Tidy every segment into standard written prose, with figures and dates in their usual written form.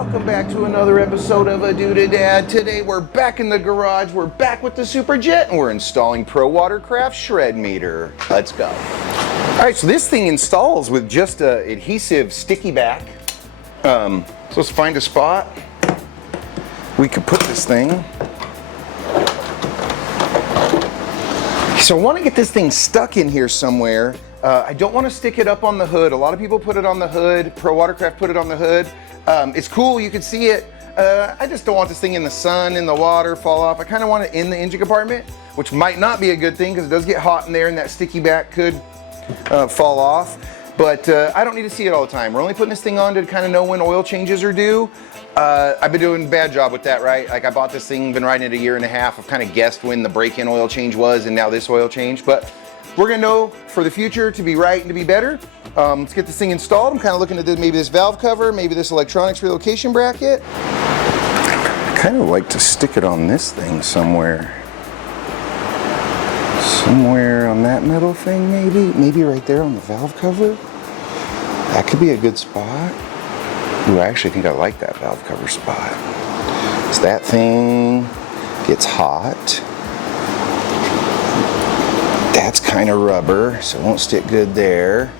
Welcome back to another episode of A Do-Da-Dad. Today we're back in the garage, we're back with the SuperJet, and we're installing ProWaterCraft Shred Meter. Let's go. Alright, so this thing installs with just a adhesive sticky back. So let's find a spot. We could put this thing. So I want to get this thing stuck in here somewhere. I don't want to stick it up on the hood. A lot of people put it on the hood. ProWaterCraft put it on the hood. It's cool, you can see it. I just don't want this thing in the sun, in the water, fall off. I kind of want it in the engine compartment, which might not be a good thing because it does get hot in there and that sticky back could fall off. But I don't need to see it all the time. We're only putting this thing on to kind of know when oil changes are due. I've been doing a bad job with that, right? Like I bought this thing, been riding it a year and a half. I've kind of guessed when the break-in oil change was and now this oil change. But we're gonna know for the future to be right and to be better. Let's get this thing installed. I'm kind of looking at maybe this valve cover, maybe this electronics relocation bracket. I kind of like to stick it on this thing somewhere. Somewhere on that metal thing maybe? Maybe right there on the valve cover? That could be a good spot. Ooh, I actually think I like that valve cover spot. So that thing gets hot. That's kind of rubber, so it won't stick good there.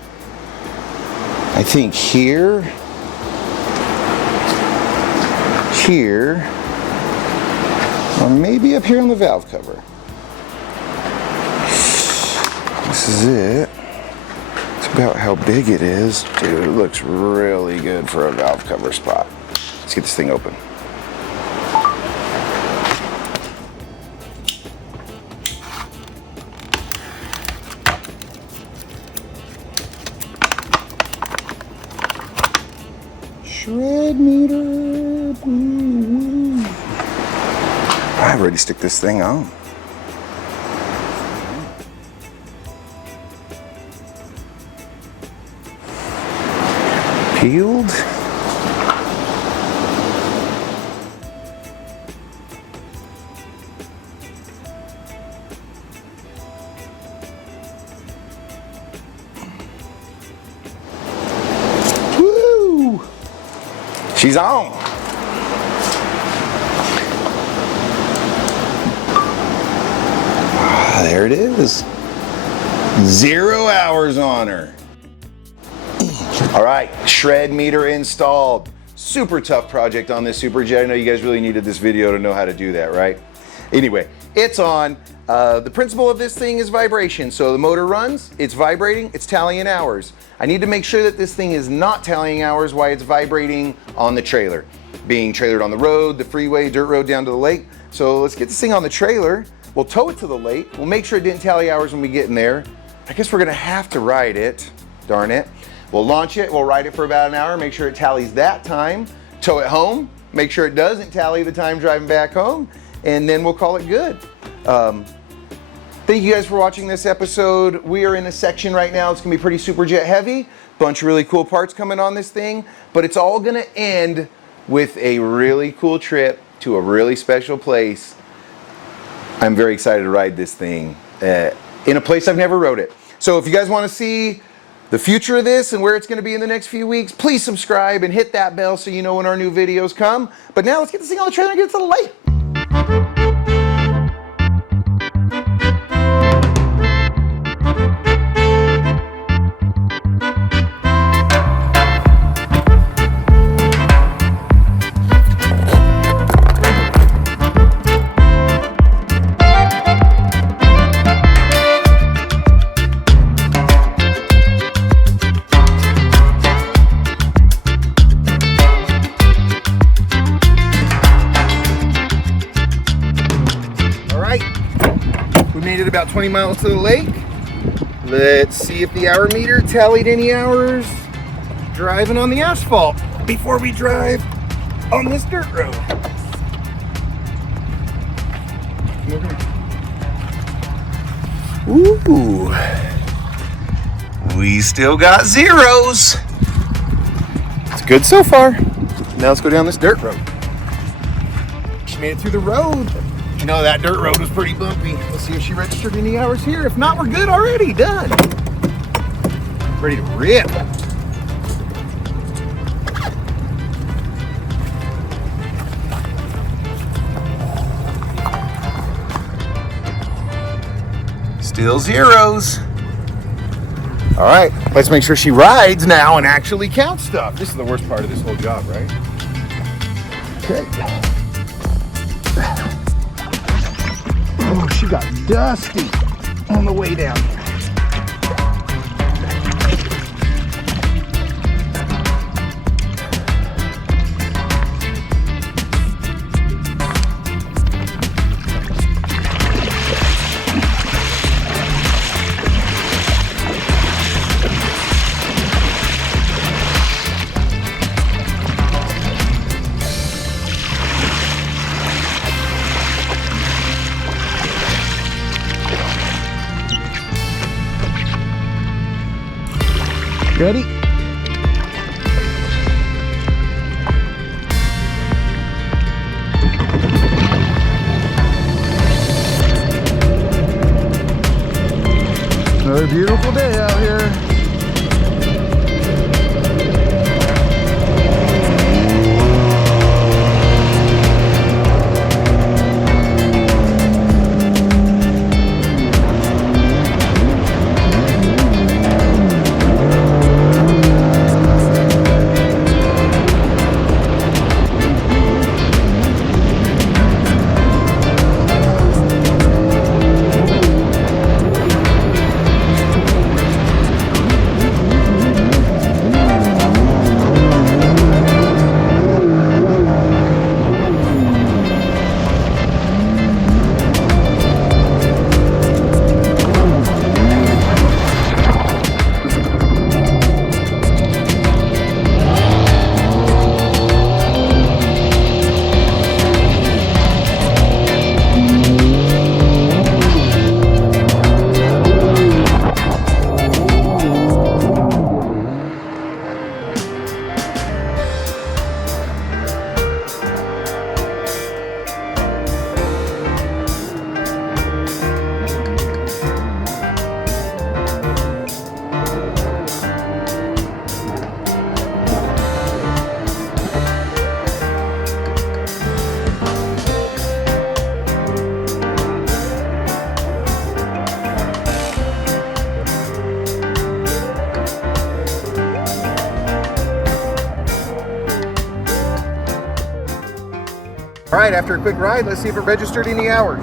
I think here, or maybe up here on the valve cover. This is it. It's about how big it is. Dude, it looks really good for a valve cover spot. Let's get this thing open. Shred meter. I'm ready to stick this thing on. Peeled. Woo! She's on. Ah, there it is. 0 hours on her. All right, shred meter installed. Super tough project on this SuperJet. I know you guys really needed this video to know how to do that, right? Anyway, it's on. The principle of this thing is vibration. So the motor runs, it's vibrating, it's tallying hours. I need to make sure that this thing is not tallying hours while it's vibrating on the trailer. Being trailered on the road, the freeway, dirt road down to the lake. So let's get this thing on the trailer. We'll tow it to the lake. We'll make sure it didn't tally hours when we get in there. I guess we're gonna have to ride it, darn it. We'll launch it, we'll ride it for about an hour, make sure it tallies that time, tow it home, make sure it doesn't tally the time driving back home, and then we'll call it good. Thank you guys for watching this episode. We are in a section right now, it's gonna be pretty SuperJet heavy, bunch of really cool parts coming on this thing, but it's all gonna end with a really cool trip to a really special place. I'm very excited to ride this thing in a place I've never rode it. So if you guys wanna see the future of this and where it's going to be in the next few weeks, please subscribe and hit that bell so you know when our new videos come. But now let's get this thing on the trailer and get it to the lake. We made it about 20 miles to the lake. Let's see if the hour meter tallied any hours driving on the asphalt before we drive on this dirt road. Ooh, we still got zeros. It's good so far. Now let's go down this dirt road. She made it through the road. You know, that dirt road was pretty bumpy. Let's see if she registered any hours here. If not, we're good already. Done. Ready to rip. Still zeros. All right, let's make sure she rides now and actually counts stuff. This is the worst part of this whole job, right? Okay. Oh, she got dusty on the way down here. Ready? Another beautiful day out here. All right, after a quick ride, let's see if it registered any hours.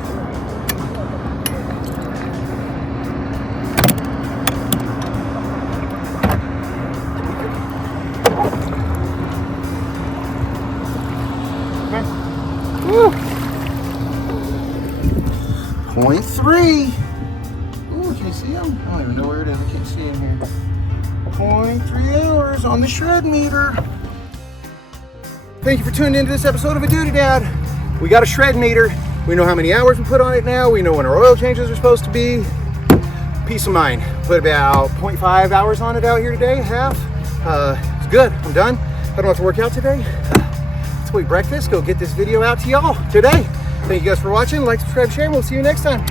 Woo. 0.3. Ooh, can you see them? I don't even know where it is. I can't see him here. 0.3 hours on the shred meter. Thank you for tuning into this episode of A Duty Dad. We got a shred meter. We know how many hours we put on it now. We know when our oil changes are supposed to be. Peace of mind. Put about 0.5 hours on it out here today, half. It's good. I'm done. I don't have to work out today. Let's go eat breakfast. Go get this video out to y'all today. Thank you guys for watching. Like, subscribe, share, and we'll see you next time.